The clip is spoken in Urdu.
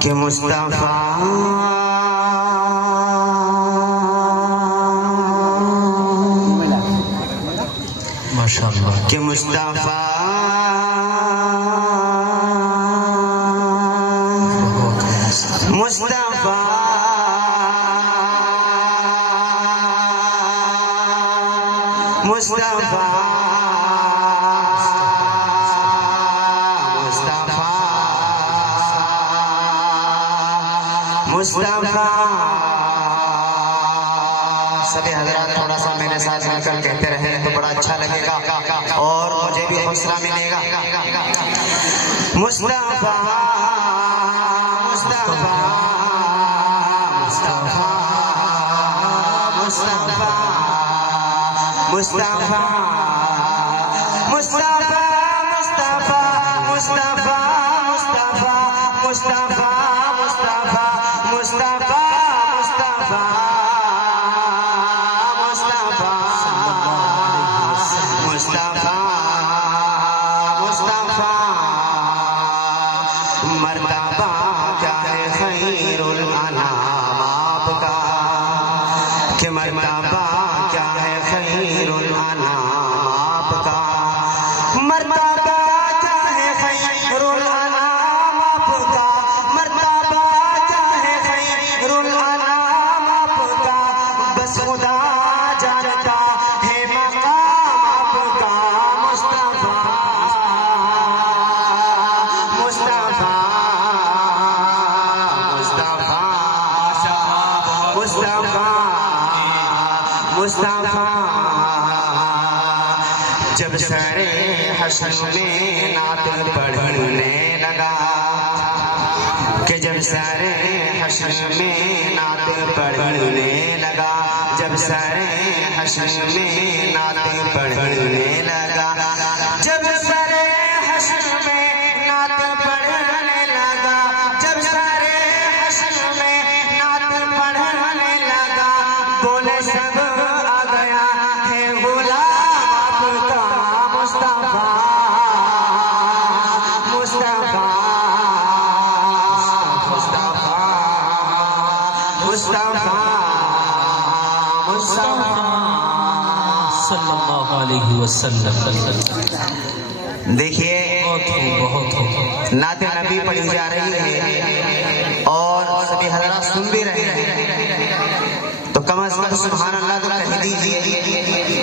کہ مصطفیٰ ماشاءاللہ کہ مصطفیٰ مصطفیٰ مصطفیٰ مصطفیٰ سبھی حضرات تھوڑا سا میرے ساتھ مل کر کہتے رہے تو بڑا اچھا لگے گا اور مجھے بھی حوصلہ ملے گا. مصطفیٰ مصطفیٰ مصطفیٰ مصطفیٰ مصطفیٰ مصطفیٰ مصطفیٰ مصطفیٰ مصطفیٰ مصطفیٰ مرتبہ کیا ہے خیر الانام آپ کا کہ مرتبہ کیا ہے خیر الانام آپ کا مرتبہ کیا ہے خیر الانام آپ کا مرتبہ کیا ہے خیر الانام آپ کا بس خدا جانتا ہے مقام آپ کا. مصطفیٰ جب سر حشر میں نعت پڑھنے لگا کہ جب سر حشر میں نعت پڑھنے لگا جب سر حشر میں نعت پڑھنے لگا جب سر حشر میں نعت پڑھنے لگا جب سر حشر میں نعت پڑھنے لگا بولے سب صلی اللہ علیہ وسلم. دیکھیے بہت نعت نبی پڑھی جا رہی ہے اور سبھی حضرات سن بھی رہے ہیں تو کم از کم سبحان اللہ تو کہہ دیجیے.